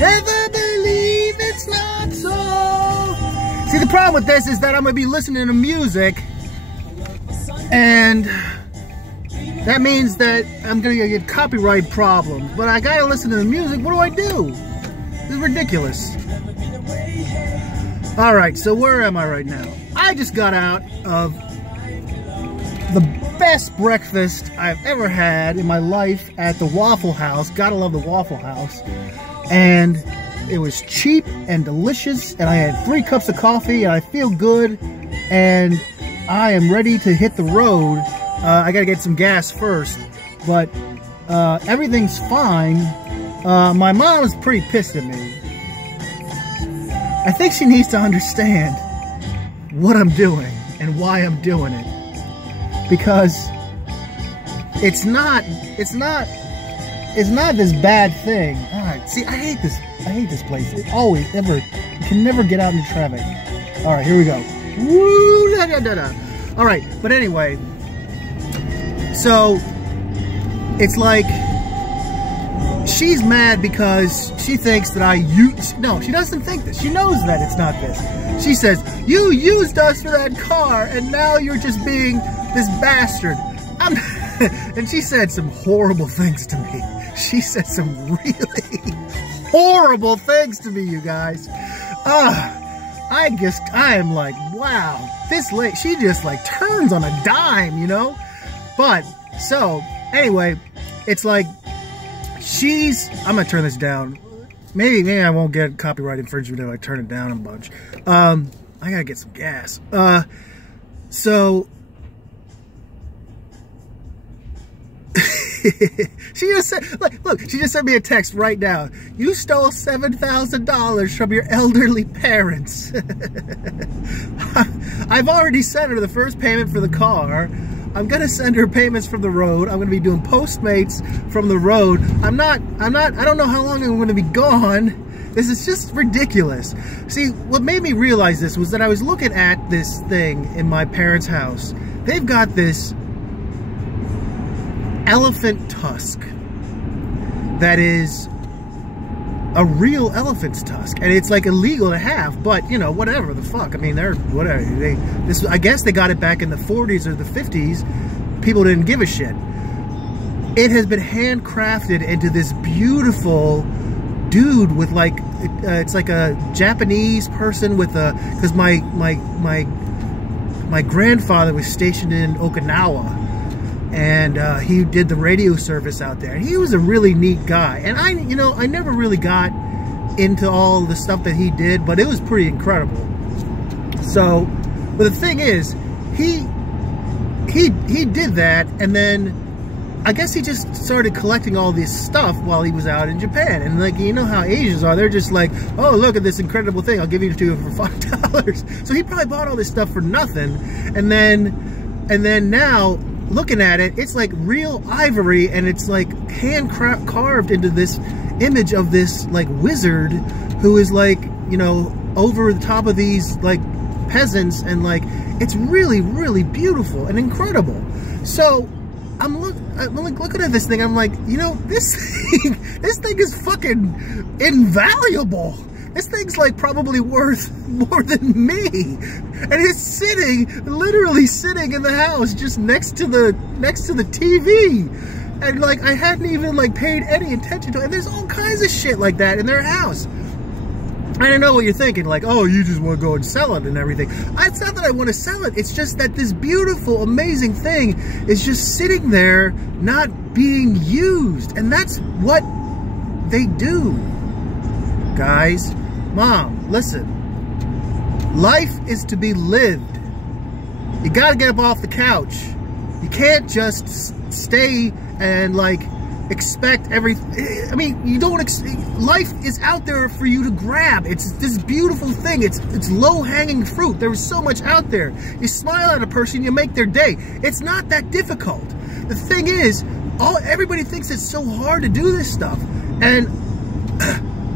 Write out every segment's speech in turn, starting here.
Ever believe it's not so? See, the problem with this is that I'm gonna be listening to music, and that means that I'm gonna get copyright problems. But I gotta listen to the music. What do I do? This is ridiculous. All right, so where am I right now? I just got out of the best breakfast I've ever had in my life at the Waffle House. Gotta love the Waffle House. And it was cheap and delicious, and I had 3 cups of coffee, and I feel good, and I am ready to hit the road. I gotta get some gas first, but everything's fine. My mom is pretty pissed at me. I think she needs to understand what I'm doing and why I'm doing it, because it's not this bad thing. All right, see, I hate this place. It always, ever, you can never get out in traffic. All right, here we go. Woo, da, da, da, da. All right, but anyway, so it's like she's mad because she thinks that no, she doesn't think this. She knows that it's not this. She says, you used us for that car, and now you're just being this bastard. And she said some horrible things to me. She said some really horrible things to me, you guys. I am like, wow, this lady, she just like turns on a dime, you know? But, so, anyway, it's like, I'm gonna turn this down. Maybe I won't get copyright infringement if I turn it down a bunch. I gotta get some gas. So, she just said, look, she just sent me a text right now. You stole $7,000 from your elderly parents. I've already sent her the first payment for the car. I'm gonna send her payments from the road. I'm gonna be doing Postmates from the road. I don't know how long I'm gonna be gone. This is just ridiculous. See, what made me realize this was that I was looking at this thing in my parents' house. They've got this elephant tusk that is a real elephant's tusk, and it's like illegal to have, but you know, whatever the fuck. I mean, they're whatever. I guess they got it back in the 40s or the 50s. People didn't give a shit. It has been handcrafted into this beautiful dude with like it's like a Japanese person with a, because my grandfather was stationed in Okinawa, and he did the radio service out there. And he was a really neat guy. And I never really got into all the stuff that he did, but it was pretty incredible. So, but the thing is, he did that, and then I guess he just started collecting all this stuff while he was out in Japan. And like, you know how Asians are, they're just like, oh, look at this incredible thing, I'll give it to you for $5. So he probably bought all this stuff for nothing, and then now, looking at it, it's like real ivory, and it's like hand carved into this image of this like wizard who is like, you know, over the top of these like peasants, and like it's really, really beautiful and incredible. So I'm looking at this thing, I'm like, you know, this thing is fucking invaluable. This thing's like probably worth more than me, and it's literally sitting in the house just next to the TV, and like I hadn't even like paid any attention to it. And there's all kinds of shit like that in their house. I don't know what you're thinking, like, oh, you just want to go and sell it and everything. It's not that I want to sell it. It's just that this beautiful, amazing thing is just sitting there, not being used, and that's what they do. Guys, Mom, listen. Life is to be lived. You gotta get up off the couch. You can't just stay and like expect everything. I mean, you don't. Life is out there for you to grab. It's this beautiful thing. It's low-hanging fruit. There's so much out there. You smile at a person, you make their day. It's not that difficult. The thing is, everybody thinks it's so hard to do this stuff, and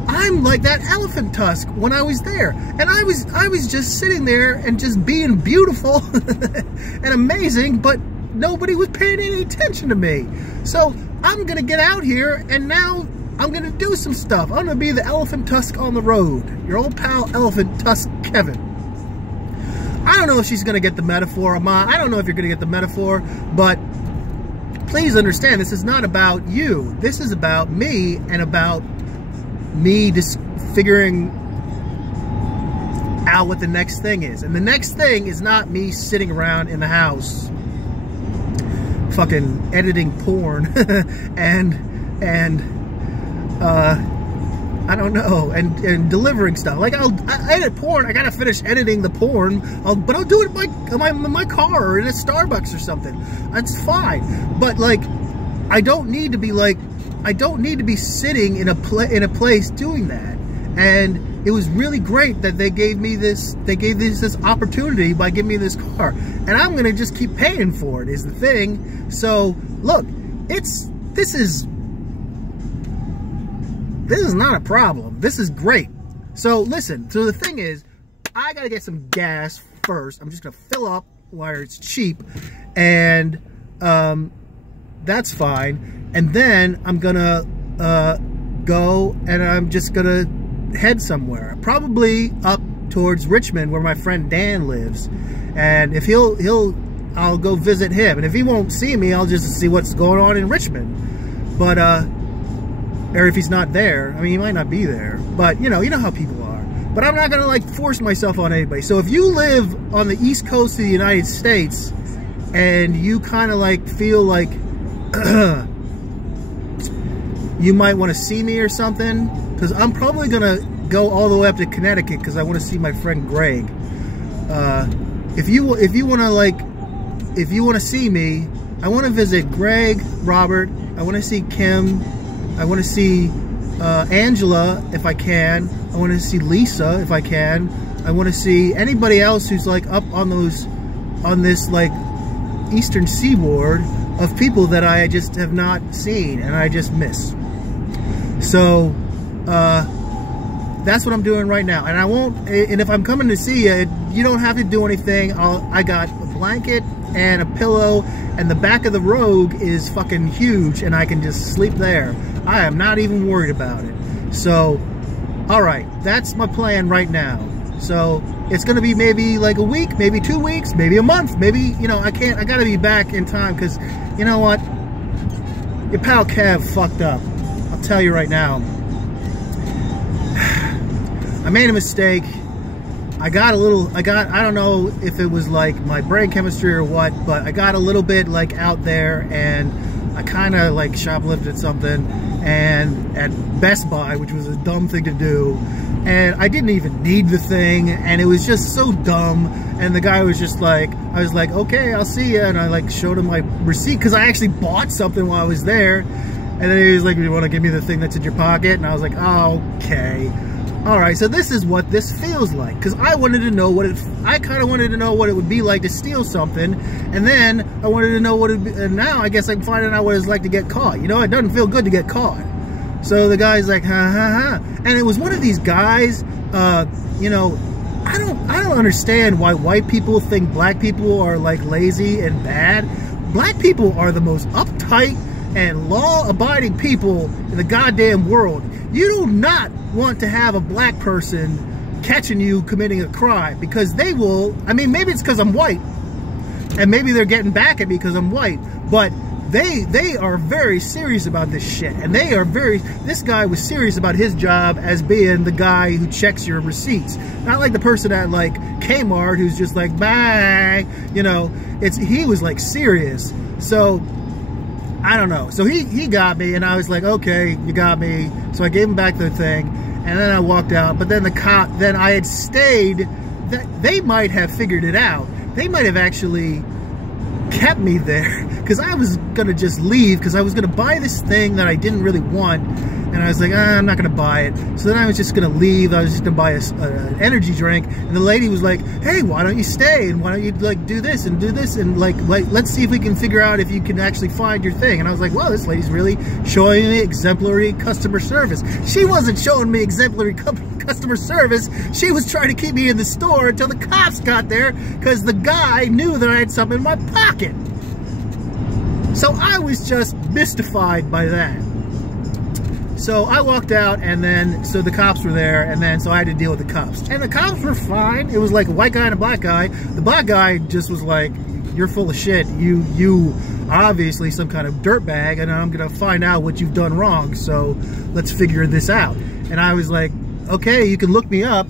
I'm like that elephant tusk when I was there, and I was just sitting there and just being beautiful and amazing, but nobody was paying any attention to me. So I'm gonna get out here, and now I'm going to do some stuff. I'm going to be the elephant tusk on the road. Your old pal, Elephant Tusk Kevin. I don't know if she's going to get the metaphor. I don't know if you're going to get the metaphor, but please understand, this is not about you. This is about me and about me just figuring out what the next thing is. And the next thing is not me sitting around in the house fucking editing porn and I don't know, and delivering stuff. Like, I edit porn, I gotta finish editing the porn, but I'll do it in my car or in a Starbucks or something. That's fine. But like, I don't need to be sitting in a place doing that. And it was really great that they gave me this opportunity by giving me this car. And I'm gonna just keep paying for it, is the thing. So look, this is not a problem. This is great. So listen, so the thing is, I gotta get some gas first. I'm just gonna fill up where it's cheap, and that's fine. And then I'm gonna go, and I'm just gonna head somewhere, probably up towards Richmond, where my friend Dan lives. And if I'll go visit him. And if he won't see me, I'll just see what's going on in Richmond. But or if he's not there, I mean, he might not be there, but you know how people are. But I'm not gonna like force myself on anybody. So if you live on the East Coast of the United States and you kind of like feel like you might want to see me or something, because I'm probably gonna go all the way up to Connecticut because I want to see my friend Greg. If you want to see me, I want to visit Greg, Robert. I want to see Kim. I want to see Angela if I can. I want to see Lisa if I can. I want to see anybody else who's like up on this like eastern seaboard of people that I just have not seen and I just miss. So that's what I'm doing right now. And I won't. And if I'm coming to see you, you don't have to do anything. I got a blanket and a pillow, and the back of the Rogue is fucking huge, and I can just sleep there. I am not even worried about it. So, all right, that's my plan right now. So it's gonna be maybe like a week, maybe 2 weeks, maybe a month, maybe, you know, I gotta be back in time, because you know what? Your pal Kev fucked up. I'll tell you right now. I made a mistake. I don't know if it was like my brain chemistry or what, but I got a little bit like out there, and I kind of like shoplifted something, and at Best Buy, which was a dumb thing to do, and I didn't even need the thing, and it was just so dumb. And the guy was just like, I was like, okay, I'll see you, and I like showed him my receipt, because I actually bought something while I was there. And then he was like, you want to give me the thing that's in your pocket? And I was like, oh, okay. All right, so this is what this feels like, because I wanted to know I kind of wanted to know what it would be like to steal something, and then I wanted to know what it would be, and now I guess I'm finding out what it's like to get caught. You know, it doesn't feel good to get caught. So the guy's like, ha ha ha, and it was one of these guys. You know, I don't understand why white people think black people are like lazy and bad. Black people are the most uptight and law-abiding people in the goddamn world. You do not want to have a black person catching you committing a crime, because they will, I mean, maybe it's because I'm white, and maybe they're getting back at me because I'm white, but they are very serious about this shit, and this guy was serious about his job as being the guy who checks your receipts, not like the person at like Kmart who's just like, bye, you know. He was like serious. So I don't know. So he got me, and I was like, okay, you got me. So I gave him back the thing, and then I walked out. But then then I had stayed. They might have figured it out. They might have actually kept me there, because I was gonna just leave, because I was gonna buy this thing that I didn't really want, and I was like, I'm not gonna buy it. So then I was just gonna leave. I was just gonna buy an energy drink, and the lady was like, hey, why don't you stay, and why don't you like do this, and like let's see if we can figure out if you can actually find your thing. And I was like, well, this lady's really showing me exemplary customer service. She wasn't showing me exemplary customer service. She was trying to keep me in the store until the cops got there, because the guy knew that I had something in my pocket. So I was just mystified by that. So I walked out, and then, so the cops were there, and then, so I had to deal with the cops. And the cops were fine. It was like a white guy and a black guy. The black guy just was like, you're full of shit. You obviously some kind of dirtbag, and I'm gonna find out what you've done wrong, so let's figure this out. And I was like, okay, you can look me up.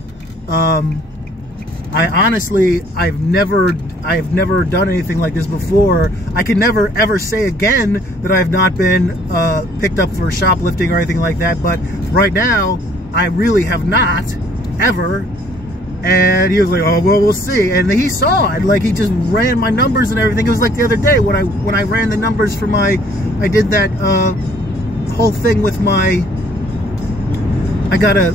I honestly, I've never done anything like this before. I can never ever say again that I've not been picked up for shoplifting or anything like that, but right now I really have not ever. And he was like, oh, well, we'll see. And he saw it, like he just ran my numbers and everything. It was like the other day when I ran the numbers for I did that whole thing with my, I got a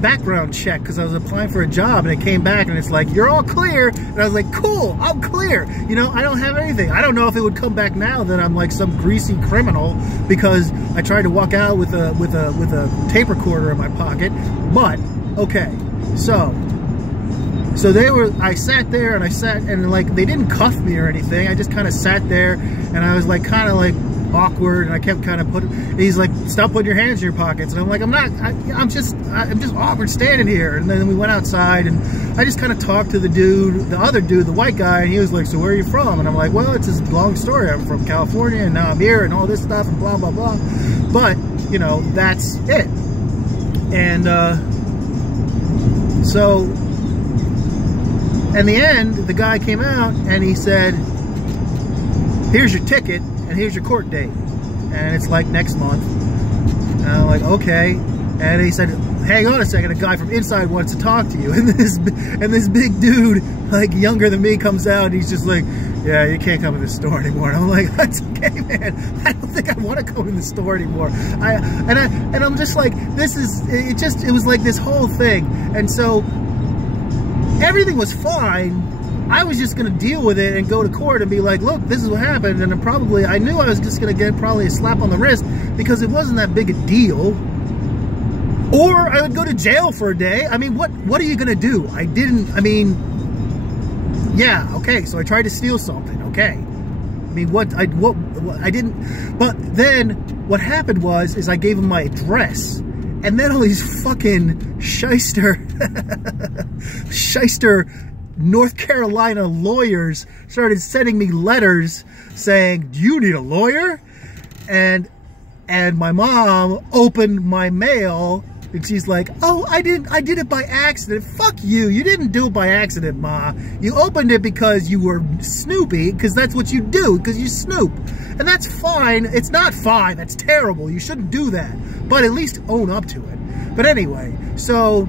background check because I was applying for a job, and it came back and it's like, you're all clear. And I was like, cool, I'm clear. You know, I don't have anything. I don't know if it would come back now that I'm like some greasy criminal because I tried to walk out with a tape recorder in my pocket. But okay, so I sat there and like they didn't cuff me or anything. I just kind of sat there and I was like kind of like awkward, and I kept kind of he's like, stop putting your hands in your pockets, and I'm like, I'm just awkward standing here. And then we went outside and I just kind of talked to the other dude, the white guy, and he was like, so where are you from? And I'm like, well, it's this long story. I'm from California and now I'm here and all this stuff and blah blah blah. But you know, that's it. And so in the end, the guy came out and he said, here's your ticket and here's your court date. And it's like next month. And I'm like, okay. And he said, hang on a second, a guy from inside wants to talk to you. And this big dude, like younger than me, comes out and he's just like, yeah, you can't come in the store anymore. And I'm like, that's okay, man. I don't think I want to come in the store anymore. And I'm just like, it was like this whole thing. And so everything was fine. I was just going to deal with it and go to court and be like, look, this is what happened. And I knew I was just going to get probably a slap on the wrist because it wasn't that big a deal. Or I would go to jail for a day. I mean, what are you going to do? Yeah, okay, so I tried to steal something, okay. I mean, I didn't, but then what happened is I gave him my address, and then all these fucking shyster North Carolina lawyers started sending me letters saying, do you need a lawyer? And my mom opened my mail and she's like, oh, I did it by accident. Fuck you. You didn't do it by accident, Ma. You opened it because you were snoopy, because that's what you do, because you snoop. And that's fine. It's not fine. That's terrible. You shouldn't do that. But at least own up to it. But anyway, so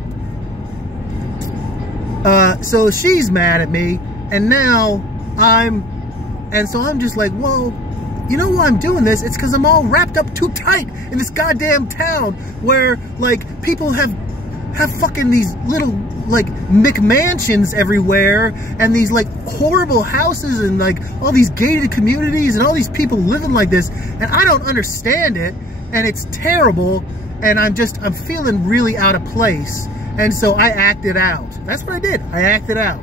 she's mad at me, and now I'm just like, well, you know why I'm doing this? It's because I'm all wrapped up too tight in this goddamn town where, like, people have fucking these little, like, McMansions everywhere and these, like, horrible houses and, like, all these gated communities and all these people living like this, and I don't understand it, and it's terrible, and I'm feeling really out of place, and so I acted out. That's what I did. I acted out.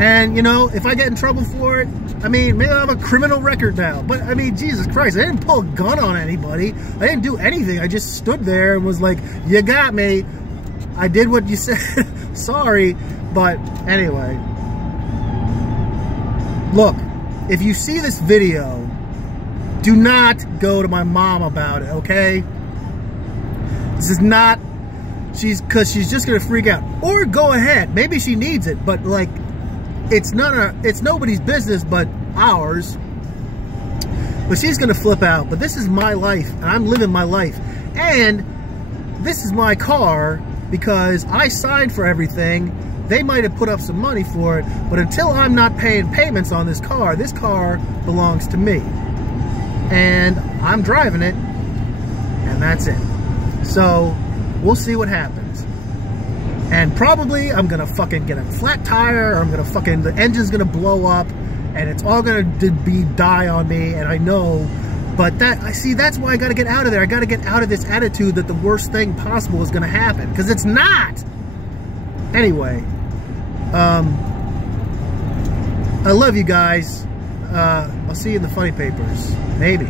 And, you know, if I get in trouble for it, I mean, maybe I have a criminal record now. But, I mean, Jesus Christ, I didn't pull a gun on anybody. I didn't do anything. I just stood there and was like, you got me. I did what you said. Sorry. But, anyway. Look, if you see this video, do not go to my mom about it, okay? This is not, because she's just going to freak out. Or go ahead. Maybe she needs it, but, like, it's nobody's business but ours. But she's gonna flip out. But this is my life, and I'm living my life. And this is my car because I signed for everything. They might have put up some money for it, but until I'm not paying payments on this car belongs to me. And I'm driving it, and that's it. So we'll see what happens. And probably I'm gonna fucking get a flat tire, or the engine's gonna blow up, and it's all gonna die on me, and I know. But that's why I gotta get out of there. I gotta get out of this attitude that the worst thing possible is gonna happen, because it's not. Anyway, I love you guys. I'll see you in the funny papers. Maybe.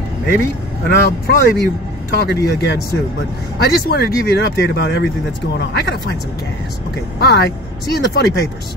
And I'll probably be talking to you again soon. But I just wanted to give you an update about everything that's going on. I gotta find some gas. Okay, bye. See you in the funny papers.